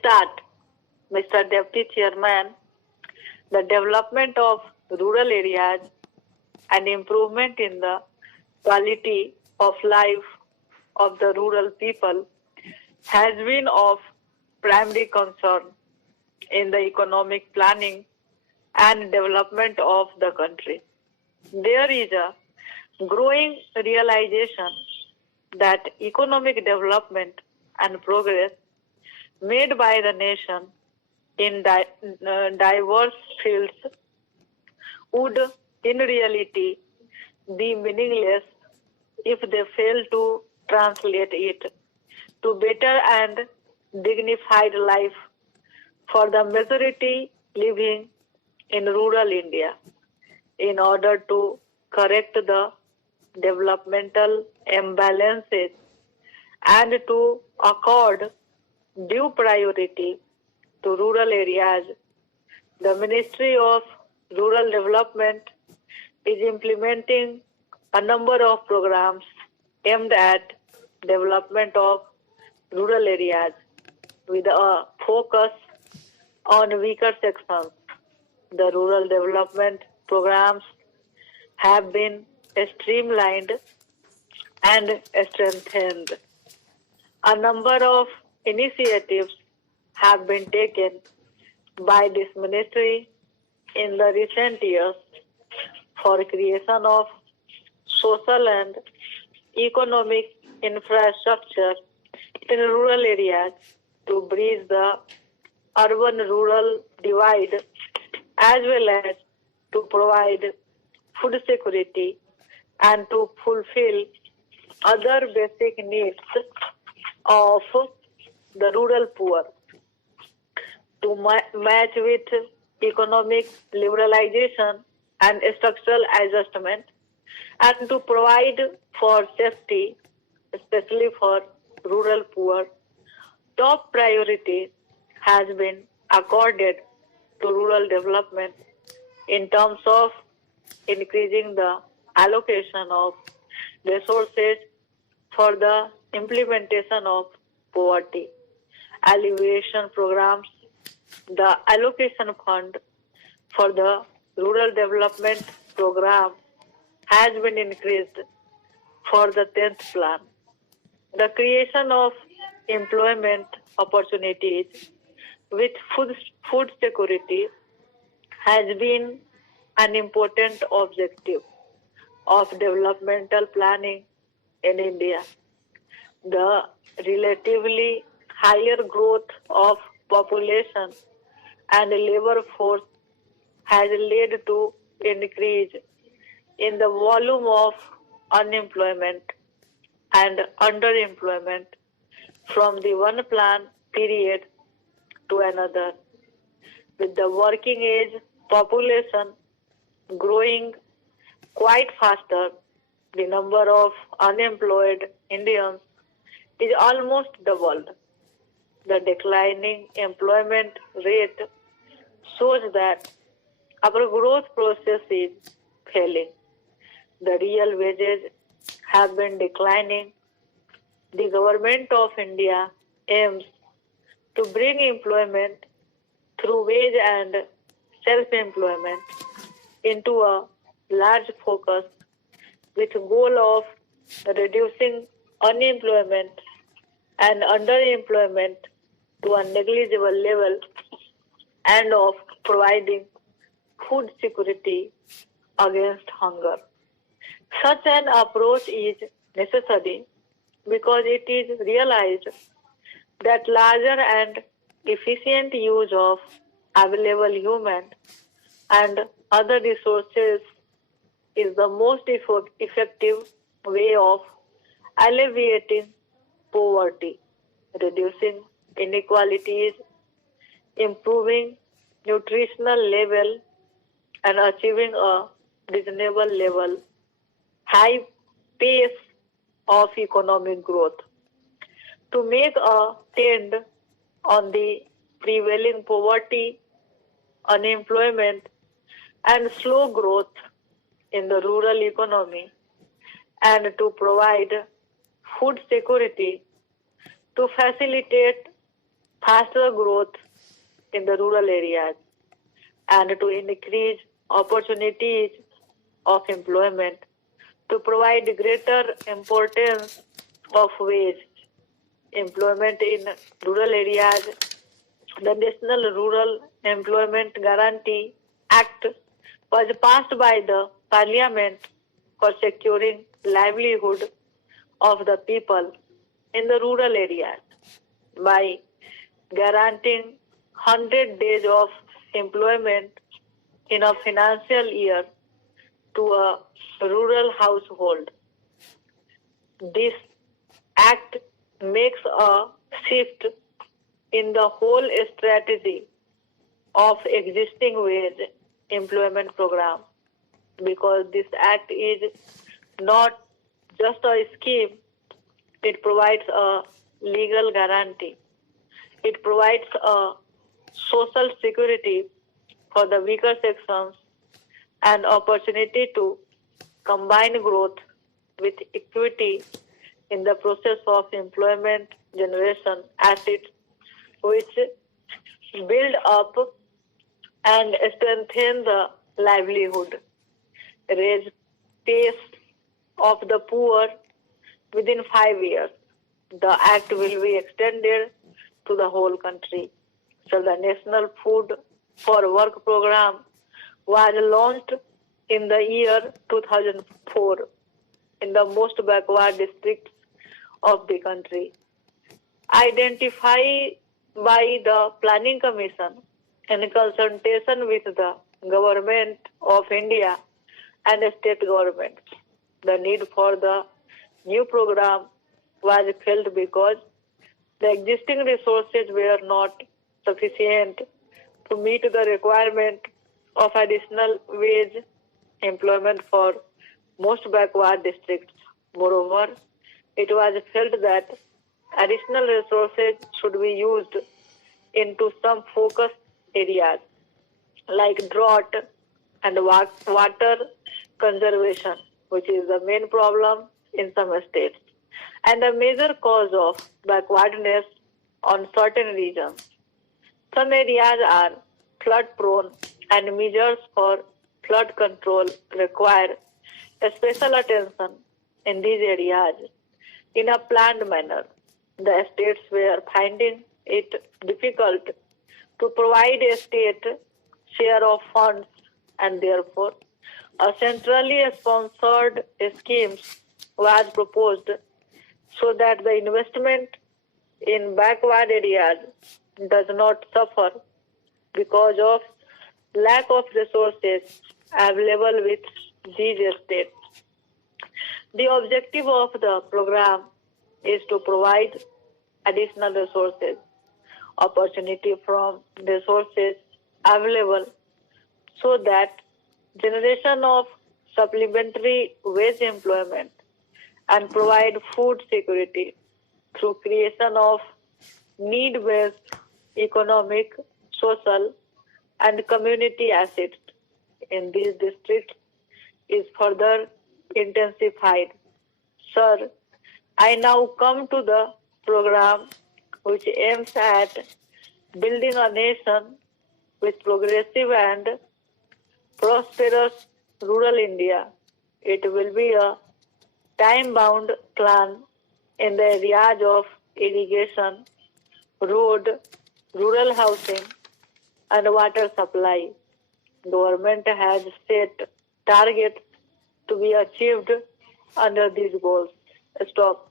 start, Mr. Deputy Chairman, the development of rural areas and improvement in the quality of life of the rural people has been of primary concern in the economic planning and development of the country. There is a growing realization that economic development and progress made by the nation in diverse fields would in reality be meaningless if they fail to translate it to better and dignified life for the majority living in rural India. In order to correct the developmental imbalances and to accord due priority to rural areas, the Ministry of Rural Development is implementing a number of programs aimed at development of rural areas with a focus on weaker sections. The rural development programs have been streamlined and strengthened. A number of initiatives have been taken by this ministry in the recent years for creation of social and economic infrastructure in rural areas to bridge the urban-rural divide as well as to provide food security and to fulfill other basic needs of the rural poor. To match with economic liberalization and structural adjustment and to provide for safety, especially for rural poor, top priority has been accorded to rural development in terms of increasing the allocation of resources for the implementation of poverty alleviation programs. The allocation fund for the rural development program has been increased for the 10th plan. The creation of employment opportunities with food security has been an important objective of developmental planning in India. The relatively higher growth of population and labor force has led to increase in the volume of unemployment and underemployment from the one plan period to another. With the working age population growing quite faster, the number of unemployed Indians is almost doubled. The declining employment rate shows that our growth process is failing. The real wages have been declining. The government of India aims to bring employment through wage and self-employment into a large focus with goal of reducing unemployment and underemployment to a negligible level and of providing food security against hunger. Such an approach is necessary because it is realized that larger and efficient use of available human and other resources is the most effective way of alleviating poverty, reducing inequalities, improving nutritional level, and achieving a reasonable level, high pace of economic growth. To make a dent on the prevailing poverty, unemployment, and slow growth in the rural economy, and to provide food security, to facilitate faster growth in the rural areas and to increase opportunities of employment, to provide greater importance of wage employment in rural areas. The National Rural Employment Guarantee Act was passed by the Parliament for securing livelihood of the people in the rural areas by guaranteeing 100 days of employment in a financial year to a rural household. This act makes a shift in the whole strategy of existing wage employment program, because this act is not just a scheme, it provides a legal guarantee. It provides a social security for the weaker sections and opportunity to combine growth with equity in the process of employment generation assets, which build up and strengthen the livelihood, raise pace of the poor within 5 years. The act will be extended to the whole country. So the National Food for Work program was launched in the year 2004 in the most backward districts of the country. Identified by the Planning Commission in consultation with the Government of India and the state governments. The need for the new program was felt because the existing resources were not sufficient to meet the requirement of additional wage employment for most backward districts. Moreover, it was felt that additional resources should be used into some focus areas like drought and water conservation, which is the main problem in some states and a major cause of backwardness on certain regions. Some areas are flood prone and measures for flood control require special attention in these areas in a planned manner. The states were finding it difficult to provide a state share of funds, and therefore a centrally sponsored scheme was proposed so that the investment in backward areas does not suffer because of lack of resources available with these states. The objective of the program is to provide additional resources, opportunity from resources available so that generation of supplementary wage employment and provide food security through creation of need-based economic, social, and community assets in these districts is further intensified. Sir, I now come to the program which aims at building a nation with progressive and prosperous rural India. It will be a time-bound plan in the areas of irrigation, road, rural housing, and water supply. Government has set targets to be achieved under these goals. Stop.